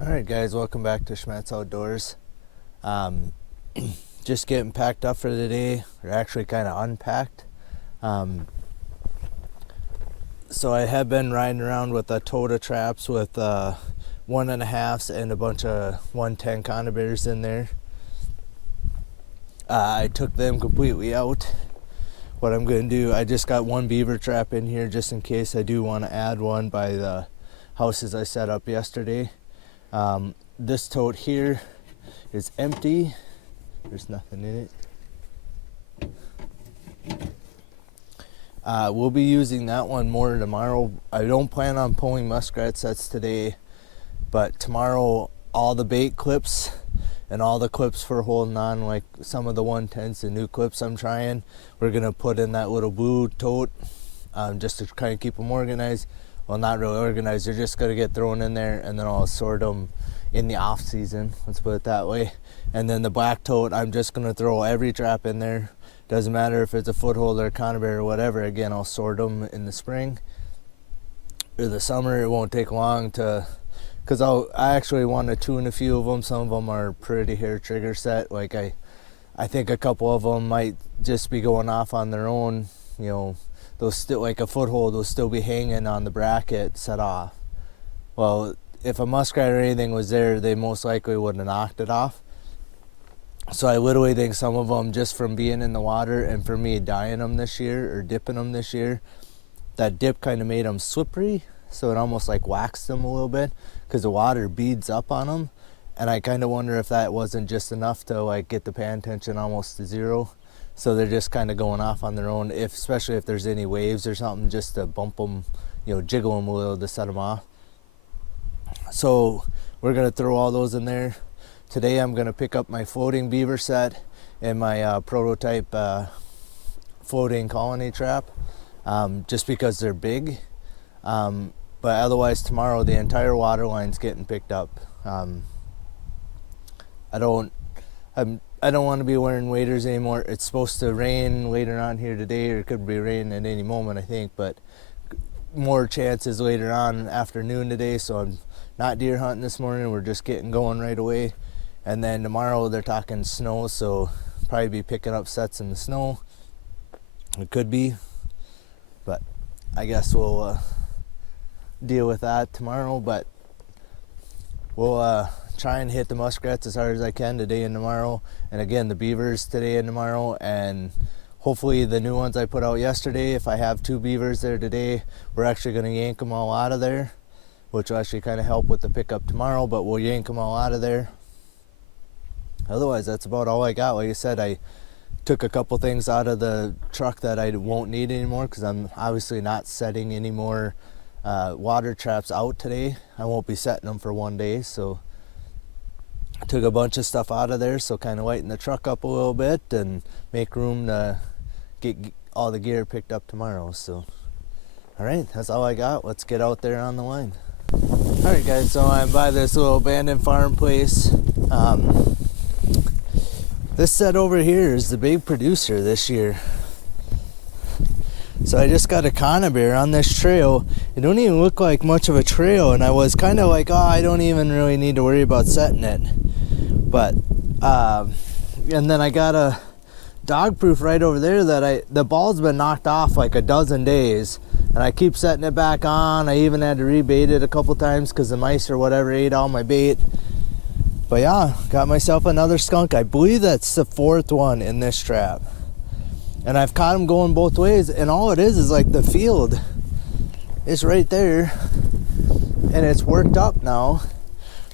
Alright guys, welcome back to Schmattz Outdoors. Just getting packed up for the day, or actually kind of unpacked. So I have been riding around with a tote of traps with 1.5s and a bunch of 110 conibears in there. I took them completely out. What I'm going to do, I just got one beaver trap in here just in case I do want to add one by the houses I set up yesterday. This tote here is empty. There's nothing in it. We'll be using that one more tomorrow. I don't plan on pulling muskrat sets today, but tomorrow all the bait clips and all the clips for holding on, like some of the 110s, the new clips I'm trying, we're going to put in that little blue tote just to kind of keep them organized. Well, not really organized, they're just going to get thrown in there, and then I'll sort them in the off season, let's put it that way. And then the black tote, I'm just going to throw every trap in there. Doesn't matter if it's a foothold or a conibear or whatever. Again, I'll sort them in the spring or the summer. It won't take long to, because I actually want to tune a few of them. Some of them are pretty hair trigger set. Like I think a couple of them might just be going off on their own. You know, those still, like a foothold will still be hanging on the bracket set off. Well, if a muskrat or anything was there, they most likely would have knocked it off. So I literally think some of them, just from being in the water and for me dyeing them this year or dipping them this year, that dip kind of made them slippery. So it almost like waxed them a little bit because the water beads up on them. And I kind of wonder if that wasn't just enough to like get the pan tension almost to zero. So they're just kind of going off on their own, especially if there's any waves or something, just to bump them, you know, jiggle them a little to set them off. So we're going to throw all those in there. Today I'm going to pick up my floating beaver set and my prototype floating colony trap, just because they're big. But otherwise tomorrow the entire water line's getting picked up. I don't want to be wearing waders anymore. It's supposed to rain later on here today, or it could be raining at any moment, I think, but more chances later on afternoon today, so I'm not deer hunting this morning. We're just getting going right away. And then tomorrow they're talking snow, so probably be picking up sets in the snow. It could be, but I guess we'll deal with that tomorrow. But we'll try and hit the muskrats as hard as I can today and tomorrow. And again, the beavers today and tomorrow. And hopefully the new ones I put out yesterday, if I have 2 beavers there today, we're actually going to yank them all out of there, which will actually kind of help with the pickup tomorrow, but we'll yank them all out of there. Otherwise, that's about all I got. Like I said, I took a couple things out of the truck that I won't need anymore because I'm obviously not setting any more water traps out today. I won't be setting them for one day, so I took a bunch of stuff out of there, so kind of lighten the truck up a little bit and make room to get all the gear picked up tomorrow. So, all right, that's all I got. Let's get out there on the line. All right, guys, so I'm by this little abandoned farm place. This set over here is the big producer this year. So I just got a conibear on this trail. It don't even look like much of a trail, and I was kind of like, oh, I don't even really need to worry about setting it. But and then I got a dog proof right over there that the ball's been knocked off like a dozen days, and I keep setting it back on. I even had to rebait it a couple times because the mice or whatever ate all my bait. But yeah, got myself another skunk. I believe that's the 4th one in this trap. And I've caught them going both ways, and all it is like the field is right there, and it's worked up now.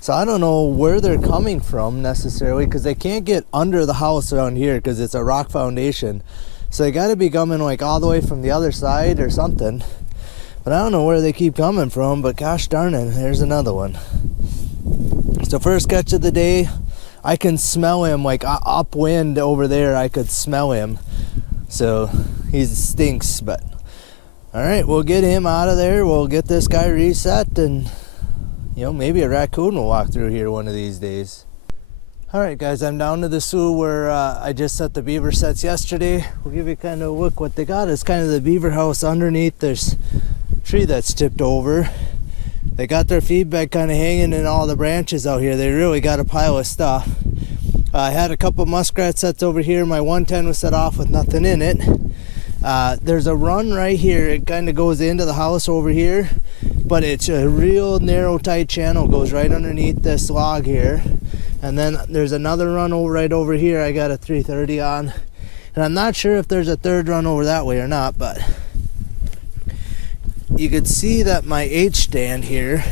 So I don't know where they're coming from necessarily, because they can't get under the house around here because it's a rock foundation. So they got to be coming like all the way from the other side or something. But I don't know where they keep coming from, but gosh darn it, there's another one. So first catch of the day, I can smell him like upwind over there. I could smell him. So he stinks, but all right, we'll get him out of there. We'll get this guy reset, and You know, maybe a raccoon will walk through here one of these days. Alright guys, I'm down to the slough where I just set the beaver sets yesterday. We'll give you kind of a look what they got. It's kind of the beaver house underneath. There's a tree that's tipped over. They got their feed bag kind of hanging in all the branches out here. They really got a pile of stuff. I had a couple muskrat sets over here. My 110 was set off with nothing in it. There's a run right here. It kind of goes into the house over here, but it's a real narrow, tight channel. Goes right underneath this log here. And then there's another run right over here. I got a 330 on. And I'm not sure if there's a third run over that way or not, but you could see that my H stand here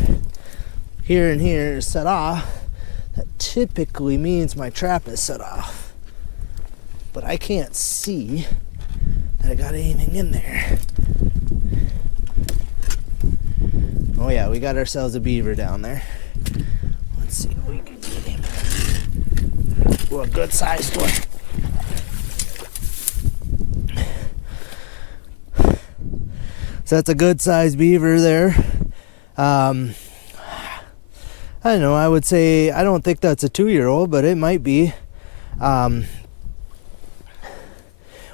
and here is set off. That typically means my trap is set off. But I can't see that I got anything in there. Oh yeah, we got ourselves a beaver down there. Let's see what we can get him. Well, a good sized one. So that's a good sized beaver there. I don't know, I would say, I don't think that's a 2-year-old, but it might be.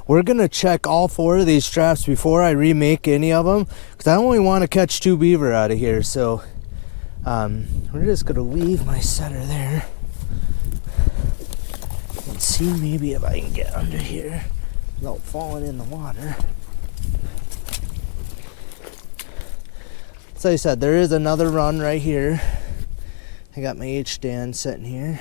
We're gonna check all 4 of these traps before I remake any of them, because I only want to catch 2 beaver out of here. So we're just gonna leave my setter there and see maybe if I can get under here without falling in the water. So I said, there is another run right here. I got my H stand sitting here.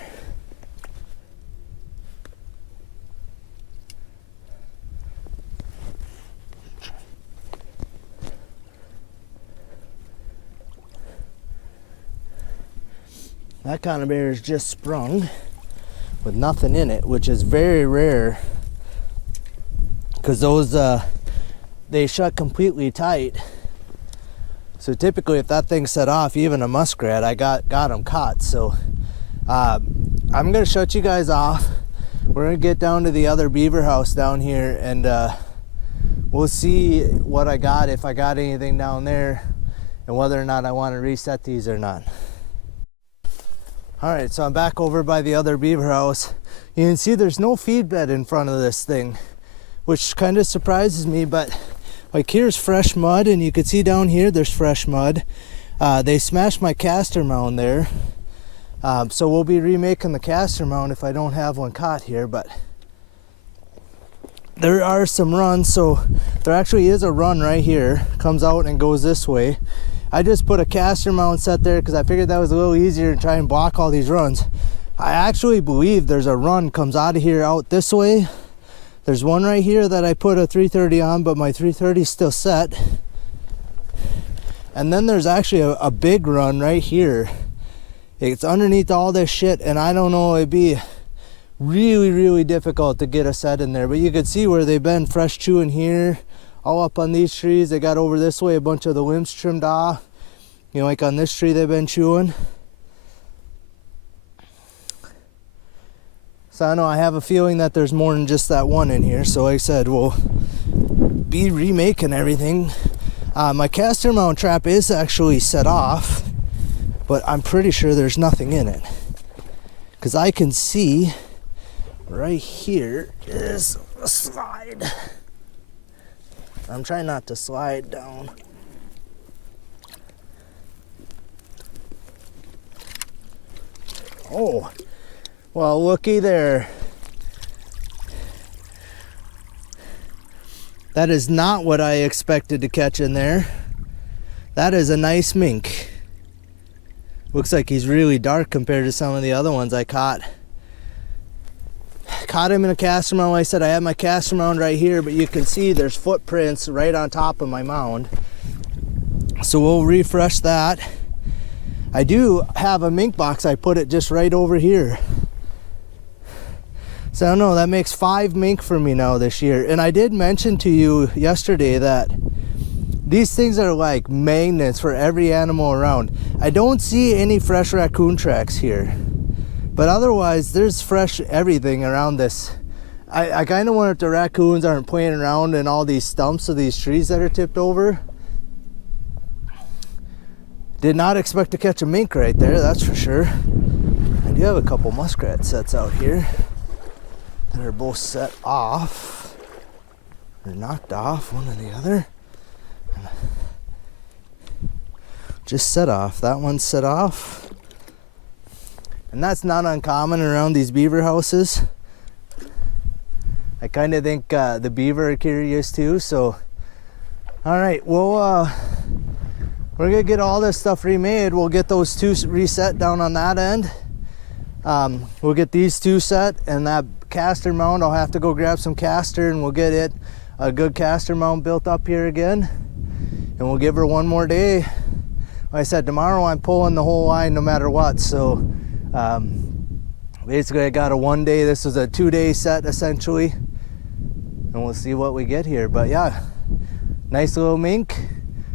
That conibear is just sprung with nothing in it, which is very rare, because those they shut completely tight. So typically, if that thing set off, even a muskrat, I got them caught. So I'm gonna shut you guys off. We're gonna get down to the other beaver house down here, and we'll see what I got, if I got anything down there, and whether or not I want to reset these or not. All right, so I'm back over by the other beaver house. You can see there's no feed bed in front of this thing, which kind of surprises me, but like here's fresh mud, and you can see down here there's fresh mud. They smashed my caster mound there, so we'll be remaking the caster mound if I don't have one caught here. But there are some runs, so there actually is a run right here, comes out and goes this way. I just put a caster mount set there because I figured that was a little easier to try and block all these runs. I actually believe there's a run comes out of here out this way. There's one right here that I put a 330 on, but my 330 is still set. And then there's actually a big run right here. It's underneath all this shit, and I don't know, it'd be really, really difficult to get a set in there. But you can see where they've been fresh chewing here. All up on these trees. They got over this way a bunch of the limbs trimmed off. You know, like on this tree they've been chewing. So I know, I have a feeling that there's more than just that one in here. So like I said, we'll be remaking everything. My caster mount trap is actually set off, but I'm pretty sure there's nothing in it, because I can see right here is a slide. I'm trying not to slide down. Oh, well, looky there. That is not what I expected to catch in there. That is a nice mink. Looks like he's really dark compared to some of the other ones I caught. Caught him in a caster mound. Like I said, I have my caster mound right here, but you can see there's footprints right on top of my mound. So we'll refresh that. I do have a mink box. I put it just right over here. So I don't know, that makes 5 mink for me now this year. And I did mention to you yesterday that these things are like magnets for every animal around. I don't see any fresh raccoon tracks here, but otherwise there's fresh everything around this. I kind of wonder if the raccoons aren't playing around in all these stumps of these trees that are tipped over. Did not expect to catch a mink right there, that's for sure. I do have a couple muskrat sets out here that are both set off, or knocked off, one or the other. Just set off. That one's set off. And that's not uncommon around these beaver houses. I kind of think the beaver are curious too, so. All right, well, we're gonna get all this stuff remade. We'll get those two reset down on that end. We'll get these two set, and that caster mount, I'll have to go grab some caster and we'll get it a good caster mount built up here again. And we'll give her one more day. Like I said, tomorrow I'm pulling the whole line no matter what. So basically I got a 1 day, this is a 2 day set essentially. And we'll see what we get here. But yeah, nice little mink,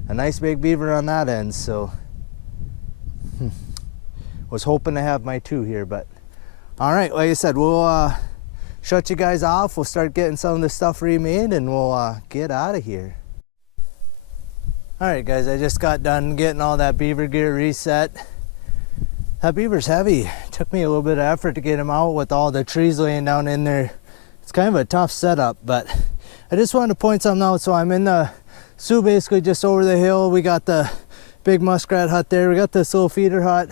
a nice big beaver on that end. So was hoping to have my 2 here, but all right, like I said, we'll shut you guys off. We'll start getting some of this stuff remade and we'll get out of here. All right guys, I just got done getting all that beaver gear reset. That beaver's heavy. It took me a little bit of effort to get him out with all the trees laying down in there. It's kind of a tough setup, but I just wanted to point something out. So I'm in the Sioux, basically just over the hill. We got the big muskrat hut there. We got this little feeder hut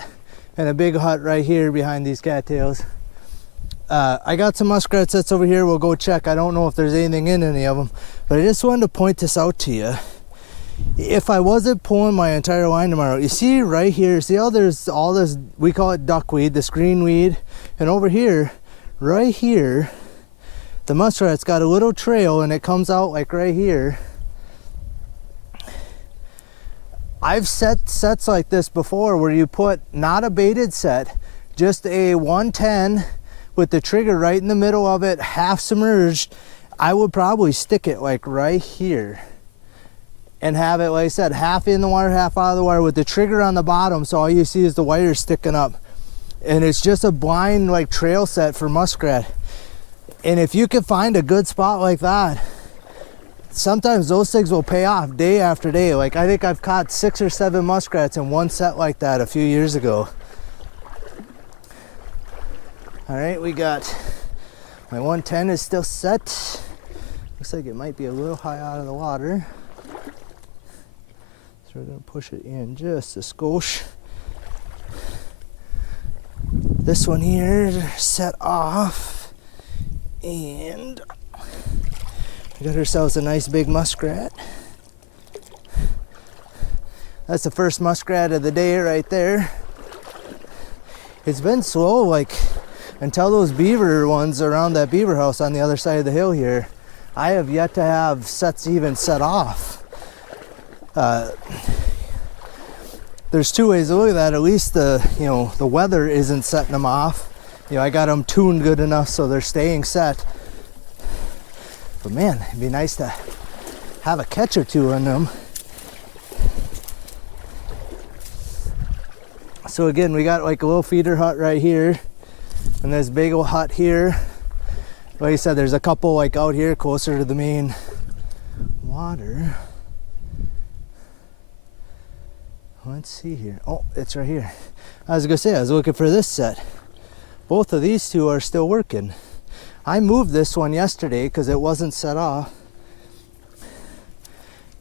and a big hut right here behind these cattails. I got some muskrat sets over here. We'll go check. I don't know if there's anything in any of them, but I just wanted to point this out to you. If I wasn't pulling my entire line tomorrow, you see right here, see how there's all this, we call it duckweed, this green weed, and over here, right here, the muskrat's got a little trail and it comes out like right here. I've set sets like this before where you put not a baited set, just a 110 with the trigger right in the middle of it, half submerged. I would probably stick it like right here and have it, like I said, half in the water, half out of the water with the trigger on the bottom, so all you see is the wire sticking up. And it's just a blind like trail set for muskrat. And if you can find a good spot like that, sometimes those things will pay off day after day. Like I think I've caught 6 or 7 muskrats in one set like that a few years ago. All right, we got my 110 is still set. Looks like it might be a little high out of the water. So we're gonna push it in just a skosh. This one here set off, and we got ourselves a nice big muskrat. That's the first muskrat of the day right there. It's been slow, like until those beaver ones around that beaver house on the other side of the hill here. I have yet to have sets even set off. There's 2 ways to look at that. At least the weather isn't setting them off. I got them tuned good enough so they're staying set. But man, it'd be nice to have a catch or 2 on them. So again, we got like a little feeder hut right here and this big old hut here. Like I said, there's a couple like out here closer to the main water. Let's see here. Oh, it's right here. I was gonna say, I was looking for this set. Both of these 2 are still working. I moved this one yesterday because it wasn't set off.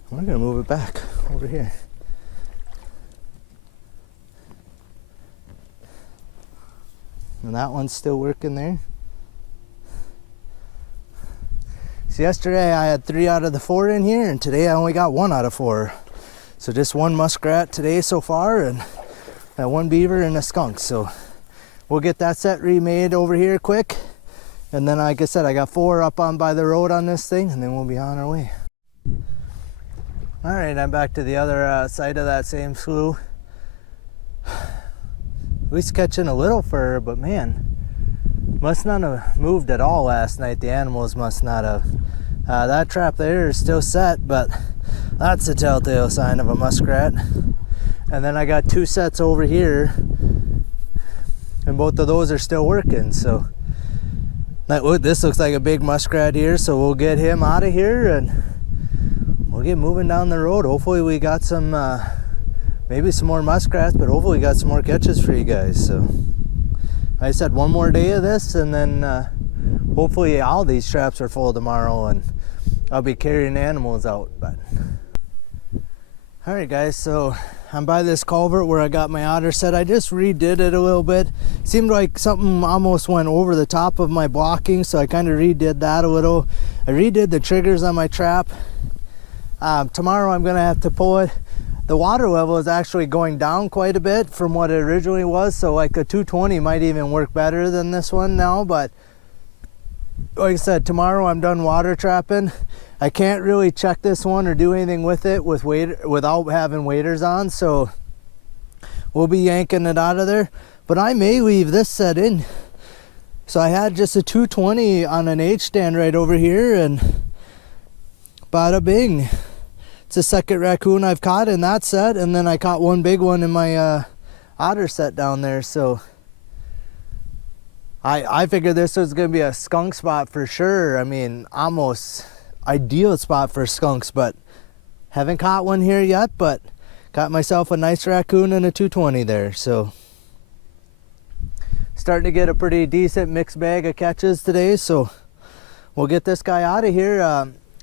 We're gonna move it back over here. And that one's still working there. So yesterday I had 3 out of the 4 in here, and today I only got 1 out of 4. So just 1 muskrat today so far, and 1 beaver and a skunk. So we'll get that set remade over here quick. And then, like I said, I got 4 up on by the road on this thing, and then we'll be on our way. All right, I'm back to the other side of that same slough. At least catching a little fur, but man, must not have moved at all last night. The animals must not have. That trap there is still set, but that's a telltale sign of a muskrat. And then I got 2 sets over here, and both of those are still working. So this looks like a big muskrat here, so we'll get him out of here and we'll get moving down the road. Hopefully we got some maybe some more muskrats, but hopefully got some more catches for you guys. So I said one more day of this, and then hopefully all these traps are full tomorrow and I'll be carrying animals out. But all right guys, so I'm by this culvert where I got my otter set. I just redid it a little bit. Seemed like something almost went over the top of my blocking, so I kind of redid that a little. I redid the triggers on my trap. Tomorrow I'm gonna have to pull it. The water level is actually going down quite a bit from what it originally was, so like a 220 might even work better than this one now. But like I said, tomorrow I'm done water trapping. I can't really check this one or do anything with it without having waders on, so we'll be yanking it out of there. But I may leave this set in. So I had just a 220 on an H stand right over here, and bada bing. It's the second raccoon I've caught in that set, and then I caught one big one in my otter set down there. So I figured this was gonna be a skunk spot for sure. I mean, almost ideal spot for skunks, but haven't caught one here yet, but got myself a nice raccoon and a 220 there. So starting to get a pretty decent mixed bag of catches today, so we'll get this guy out of here.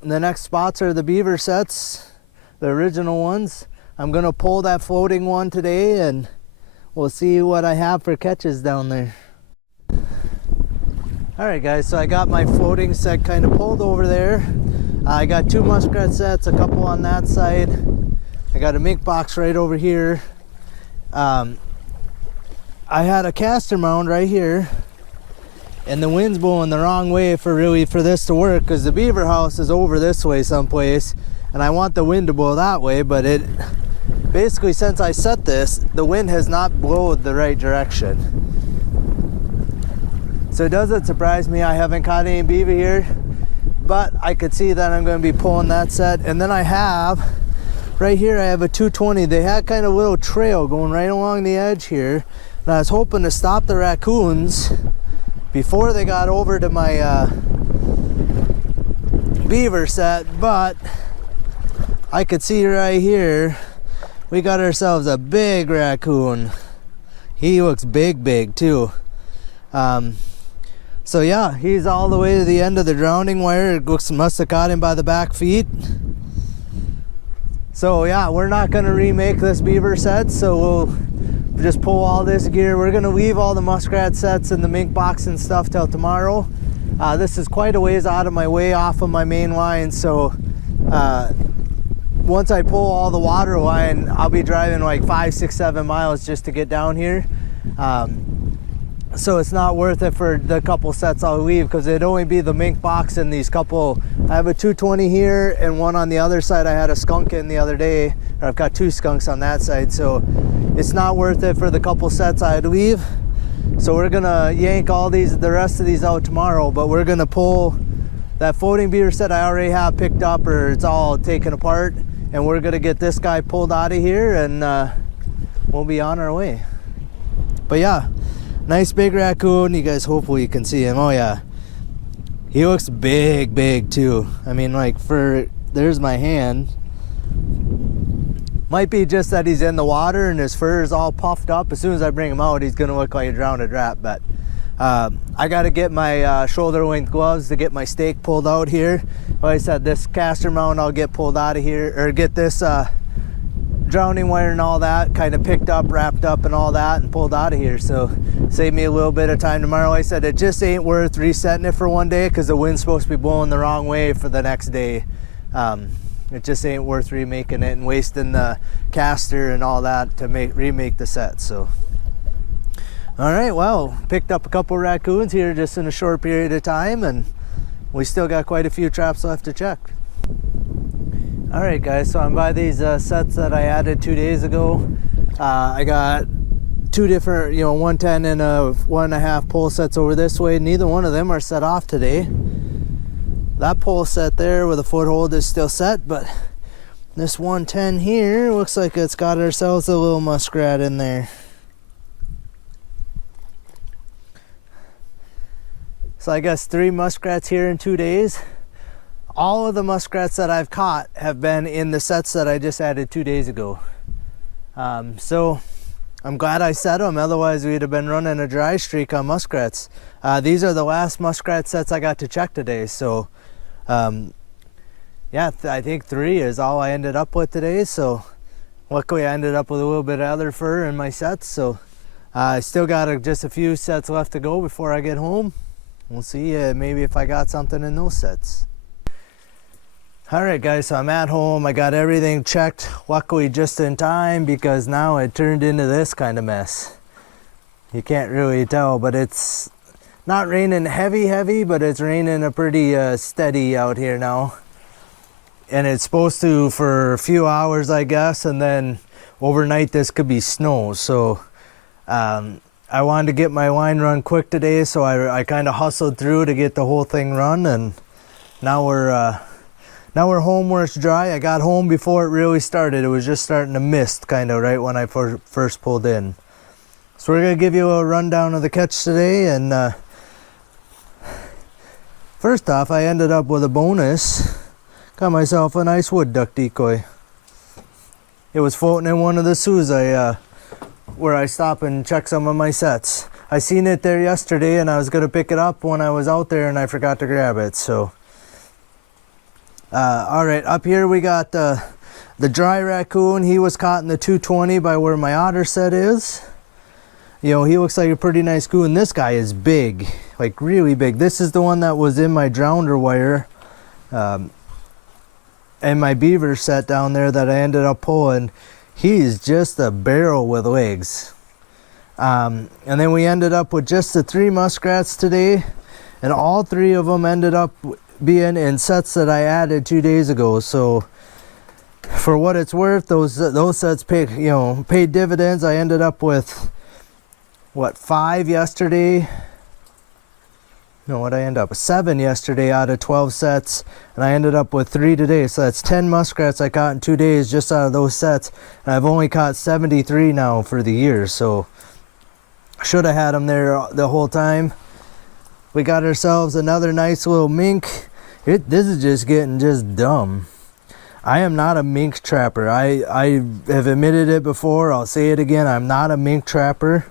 The next spots are the beaver sets, the original ones. I'm gonna pull that floating one today and we'll see what I have for catches down there. Alright guys, so I got my floating set kind of pulled over there. I got 2 muskrat sets, a couple on that side. I got a mink box right over here. I had a caster mound right here, and the wind's blowing the wrong way for this to work, because the beaver house is over this way someplace, and I want the wind to blow that way, but it basically, since I set this, the wind has not blown the right direction. So it doesn't surprise me I haven't caught any beaver here, but I could see that I'm going to be pulling that set. And then I have, right here, I have a 220. They had kind of a little trail going right along the edge here, and I was hoping to stop the raccoons before they got over to my beaver set, but I could see right here, we got ourselves a big raccoon. He looks big too. So yeah, he's all the way to the end of the drowning wire. It must have caught him by the back feet. So yeah, we're not gonna remake this beaver set, so we'll just pull all this gear. We're gonna leave all the muskrat sets and the mink box and stuff till tomorrow. This is quite a ways out of my way off of my main line, so once I pull all the water line, I'll be driving like 5, 6, 7 miles just to get down here. So it's not worth it for the couple sets I'll leave, because it'd only be the mink box and these couple. I have a 220 here and one on the other side. I had a skunk in the other day, or I've got 2 skunks on that side, so it's not worth it for the couple sets I'd leave. So we're gonna yank the rest of these out tomorrow, but we're gonna pull that floating beaver set I already have picked up, or it's all taken apart, and we're gonna get this guy pulled out of here, and we'll be on our way. But yeah, nice big raccoon. You guys, hopefully you can see him. Oh yeah, he looks big too. I mean, like, there's my hand. Might be just that he's in the water and his fur is all puffed up. As soon as I bring him out, he's gonna look like a drowned rat. But I gotta get my shoulder length gloves to get my stake pulled out here. Like I said, this caster mount I'll get pulled out of here, or get this drowning wire and all that kind of picked up, wrapped up and all that, and pulled out of here. So save me a little bit of time tomorrow. Like I said, it just ain't worth resetting it for one day, because the wind's supposed to be blowing the wrong way for the next day. It just ain't worth remaking it and wasting the caster and all that to remake the set. So all right, well, picked up a couple raccoons here just in a short period of time, and we still got quite a few traps left to check. All right guys, so I'm by these sets that I added 2 days ago. I got 2 different, 110 and a 1.5 pole sets over this way. Neither one of them are set off today. That pole set there with a foothold is still set, but this 110 here looks like it's got ourselves a little muskrat in there. So I guess 3 muskrats here in 2 days. All of the muskrats that I've caught have been in the sets that I just added 2 days ago. So I'm glad I set them, otherwise we'd have been running a dry streak on muskrats. These are the last muskrat sets I got to check today, so yeah, I think 3 is all I ended up with today. So luckily I ended up with a little bit of other fur in my sets, so I still got just a few sets left to go before I get home. We'll see maybe if I got something in those sets. Alright guys, so I'm at home. I got everything checked, luckily just in time, because now it turned into this kind of mess. You can't really tell, but it's not raining heavy, but it's raining a pretty steady out here now. And it's supposed to for a few hours, I guess, and then overnight this could be snow. So I wanted to get my line run quick today, so I kind of hustled through to get the whole thing run, and now we're home where it's dry. I got home before it really started. It was just starting to mist kind of right when I first pulled in. So we're gonna give you a rundown of the catch today, and first off, I ended up with a bonus. Got myself a nice wood duck decoy. It was floating in one of the sloughs where I stop and check some of my sets. I seen it there yesterday and I was gonna pick it up when I was out there and I forgot to grab it. So all right, up here we got the dry raccoon. He was caught in the 220 by where my otter set is. You know, he looks like a pretty nice coon. This guy is big, like really big. This is the one that was in my drowner wire and my beaver set down there that I ended up pulling. He's just a barrel with legs. And then we ended up with just the 3 muskrats today, and all 3 of them ended up being in sets that I added 2 days ago. So for what it's worth, those sets paid dividends. I ended up with what, 5 yesterday. No, what I end up with 7 yesterday out of 12 sets, and I ended up with 3 today. So that's 10 muskrats I caught in 2 days just out of those sets, and I've only caught 73 now for the year. So I should have had them there the whole time. We got ourselves another nice little mink. This is just getting just dumb. I am not a mink trapper. I have admitted it before. I'll say it again. I'm not a mink trapper.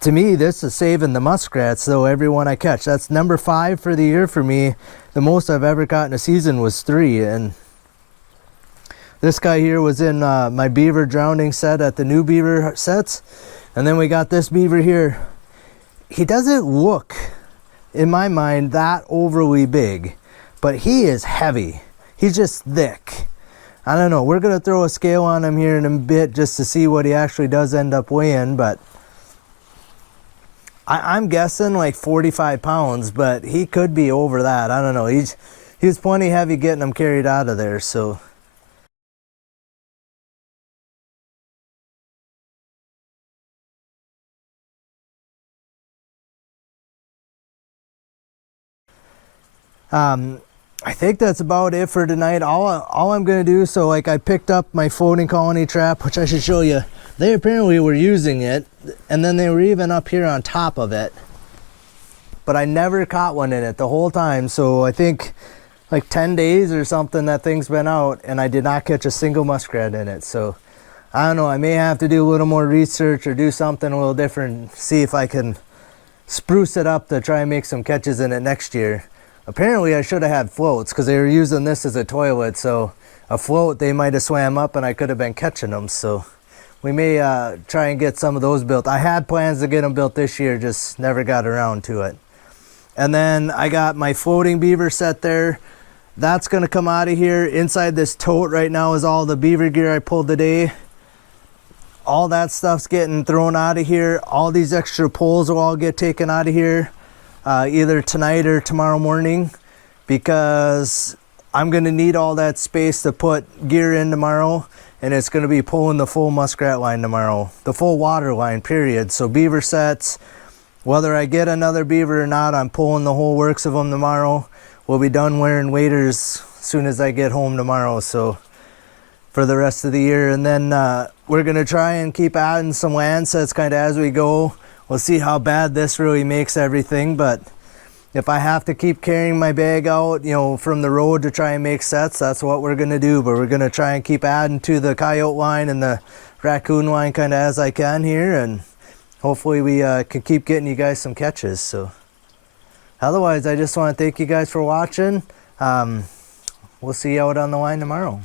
To me, this is saving the muskrats, though, every one I catch. That's number 5 for the year for me. The most I've ever caught in a season was 3. And this guy here was in my beaver drowning set at the new beaver sets. And then we got this beaver here. He doesn't look, in my mind, that overly big, but he is heavy. He's just thick. I don't know. We're going to throw a scale on him here in a bit just to see what he actually does end up weighing, but I'm guessing like 45 pounds, but he could be over that. I don't know. He was plenty heavy getting him carried out of there, so. I think that's about it for tonight. All I'm gonna do, so like I picked up my floating colony trap, which I should show you. They apparently were using it, and then they were even up here on top of it, but I never caught one in it the whole time. So I think like 10 days or something that thing's been out, and I did not catch a single muskrat in it. So I don't know, I may have to do a little more research or do something a little different, see if I can spruce it up to try and make some catches in it next year. Apparently I should have had floats because they were using this as a toilet, so a float they might have swam up and I could have been catching them. So we may try and get some of those built. I had plans to get them built this year, just never got around to it. And then I got my floating beaver set there. That's going to come out of here. Inside this tote right now is all the beaver gear I pulled today. All that stuff's getting thrown out of here. All these extra poles will all get taken out of here either tonight or tomorrow morning, because I'm going to need all that space to put gear in tomorrow, and it's going to be pulling the full muskrat line tomorrow, the full water line, period. So beaver sets, whether I get another beaver or not, I'm pulling the whole works of them tomorrow. We'll be done wearing waders as soon as I get home tomorrow, so for the rest of the year. And then we're going to try and keep adding some land sets kind of as we go. We'll see how bad this really makes everything, but if I have to keep carrying my bag out, you know, from the road to try and make sets, that's what we're going to do. But we're going to try and keep adding to the coyote line and the raccoon line kind of as I can here, and hopefully we can keep getting you guys some catches. So otherwise, I just want to thank you guys for watching. We'll see you out on the line tomorrow.